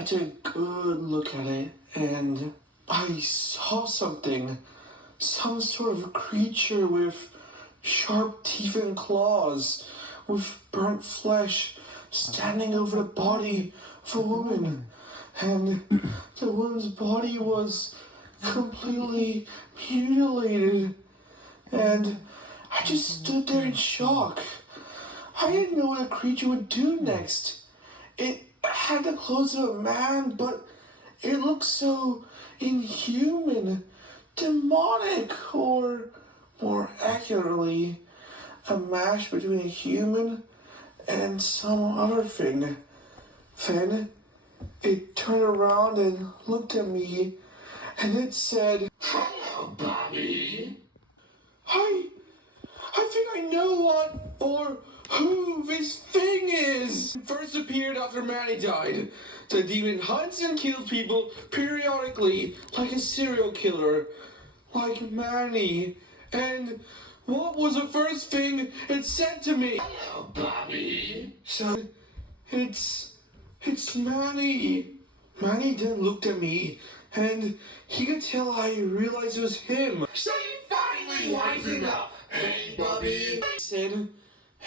I took a good look at it, and I saw something. Some sort of creature with sharp teeth and claws, with burnt flesh, standing over the body of a woman. And the woman's body was completely mutilated. And I just stood there in shock. I didn't know what the creature would do next. It had the clothes of a man, but it looked so inhuman, demonic, or more accurately, a mash between a human and some other thing. Then it turned around and looked at me, and it said, "Hello, Bobby. I think I know what or who this thing is." First appeared after Manny died. The demon hunts and kills people periodically, like a serial killer, like Manny. And what was the first thing it said to me? "Hello, Bobby." So, it's Manny. Manny then looked at me, and he could tell I realized it was him. "So you finally wising up, hey, Bobby?" I said,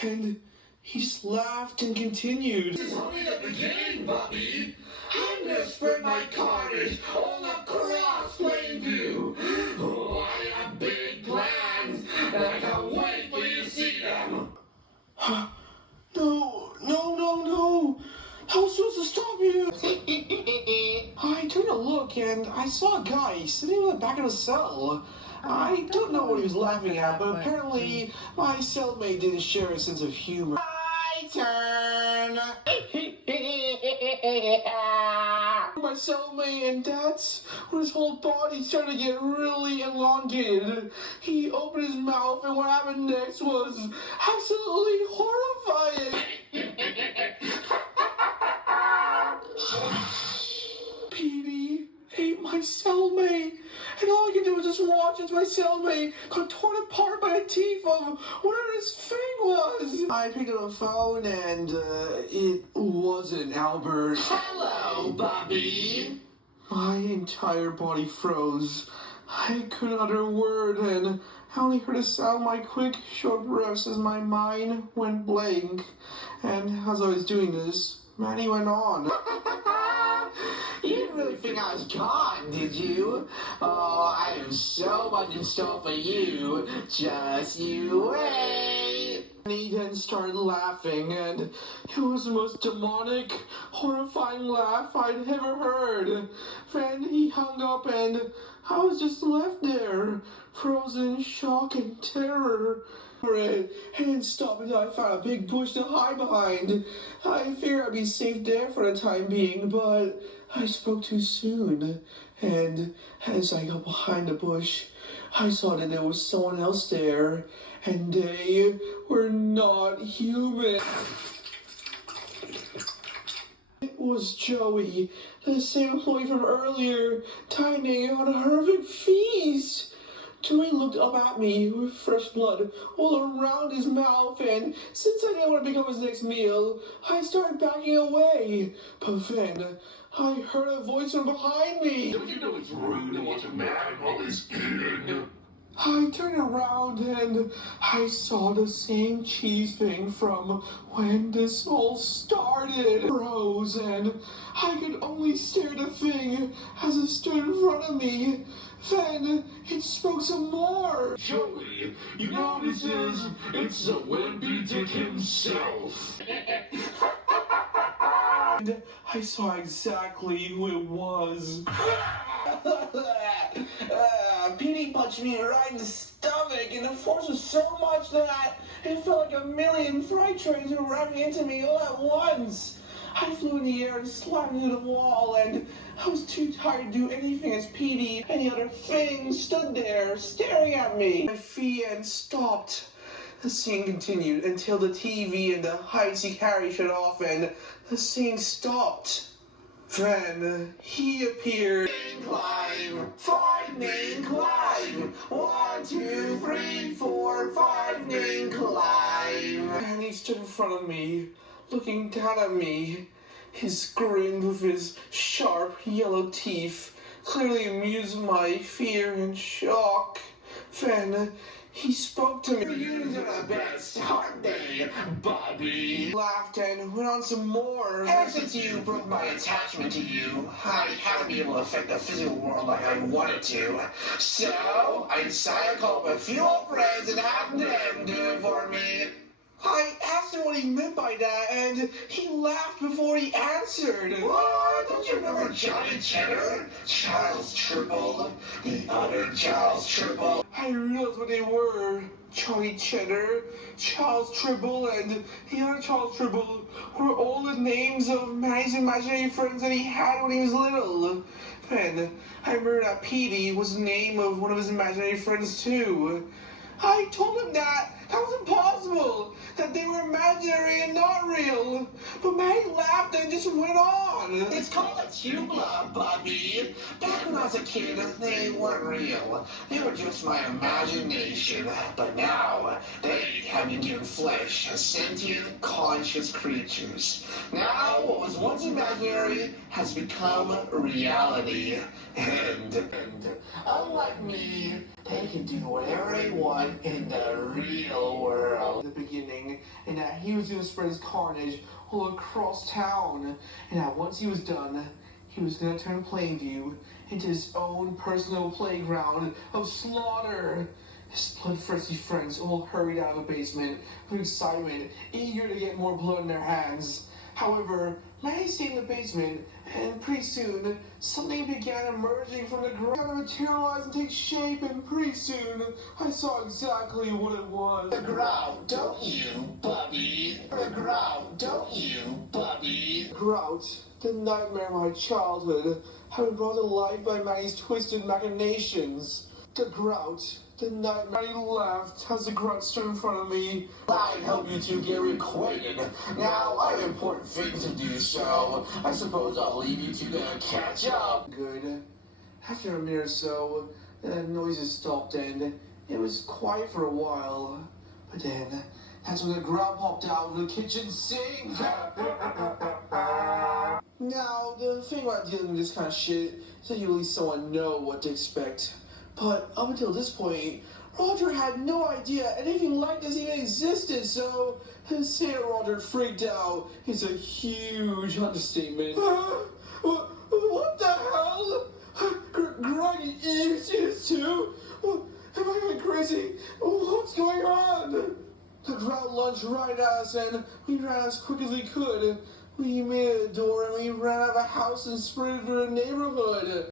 and he just laughed and continued. "This is only the beginning, Bobby. I'm gonna spread my carnage all across Plainview. Oh, I have big plans, and I can't wait for you to see them." No. I was supposed to stop you. I turned to look, and I saw a guy sitting in the back of the cell. I don't know what he was laughing at, but apparently my cellmate didn't share a sense of humor. My turn. My cellmate, and that's when his whole body started to get really elongated. He opened his mouth, and what happened next was absolutely horrifying. Petey ate my cellmate, and all I could do was just watch as my cellmate got torn apart by the teeth of whatever this thing was. I picked up the phone, and it wasn't Albert. "Hello, Bobby." My entire body froze. I couldn't utter a word, and I only heard a sound of my quick, short breaths as my mind went blank. And as I was doing this, Manny went on. "You didn't really think I was gone, did you? Oh, I have so much in store for you. Just you wait." And he then started laughing, and it was the most demonic, horrifying laugh I'd ever heard. Then he hung up, and I was just left there, frozen in shock and terror. It didn't stop until I found a big bush to hide behind. I figured I'd be safe there for the time being, but I spoke too soon. And as I got behind the bush, I saw that there was someone else there, and they were not human. It was Joey, the same employee from earlier, dining on a horrific feast. Joey looked up at me with fresh blood all around his mouth, and since I didn't want to pick up his next meal, I started backing away. But then I heard a voice from behind me. "Don't you know it's rude to watch a man while he's eating?" I turned around, and I saw the same cheese thing from when this all started. Froze, and I could only stare at the thing as it stood in front of me. Then it spoke some more. "Joey, you know what this is? It's the Wimpy Dick himself." And I saw exactly who it was. Petey punched me right in the stomach, and the force was so much that it felt like a million freight trains were ramming into me all at once. I flew in the air and slammed into the wall, and I was too tired to do anything as Petey and the other thing stood there staring at me. My feet and stopped. The scene continued until the TV and the hide-and-seek Harry shut off, and the scene stopped. Then he appeared. "Climb, 5-name climb. 1, 2, 3, 4, 5-name climb." And he stood in front of me, looking down at me, He screamed with his sharp yellow teeth, clearly amused by fear and shock. Then he spoke to me. You the best, aren't they, Bobby? Laughed and went on some more. Ever since you broke my attachment to you, I haven't been able to affect the physical world like I wanted to. So, I decided to call up a few old friends and have them do it for me. I asked him what he meant by that, and he laughed before he answered. What? Don't you remember Johnny Cheddar? Charles Triple? The other Charles Triple? I realized what they were. Johnny Cheddar, Charles Tribble, and the other Charles Tribble were all the names of Manny's imaginary friends that he had when he was little. Then, I remember that Petey was the name of one of his imaginary friends too. I told him that was impossible, that they were imaginary and not real. But Manny laughed and just went on. It's called a tubula, Bobby. Back when I was a kid, they weren't real. They were just my imagination. But now, they have been given flesh as sentient, conscious creatures. Now, what was once imaginary has become reality. And unlike me, they can do whatever they want in the real world. In the beginning, and that he was going to spread his carnage all across town, and that once he was done, he was going to turn Plainview into his own personal playground of slaughter. His bloodthirsty friends all hurried out of the basement with excitement, eager to get more blood in their hands. However, Manny stayed in the basement, and pretty soon, something began emerging from the ground to materialize and take shape, and pretty soon, I saw exactly what it was. The ground, don't you, Bobby? The ground, don't you, Bobby? Grout, the nightmare of my childhood, had been brought to life by Manny's twisted machinations. The Grout, the nightmare. Manny laughed as the Grout stood in front of me. I help you two get reacquainted. Now, I have important things to do, so I suppose I'll leave you two to catch up. Good. After a minute or so, the noises stopped and it was quiet for a while. But then, that's when the Grout popped out of the kitchen sink. Now, the thing about dealing with this kind of shit is that you at least someone know what to expect. But up until this point, Roger had no idea anything like this even existed, so to say that Roger freaked out is a huge understatement. What the hell? Greg, you see this too? Am I going crazy? What's going on? The Grout lunged right at us, and we ran as quick as we could. We made it a door, and we ran out of the house and sprinted through the neighborhood.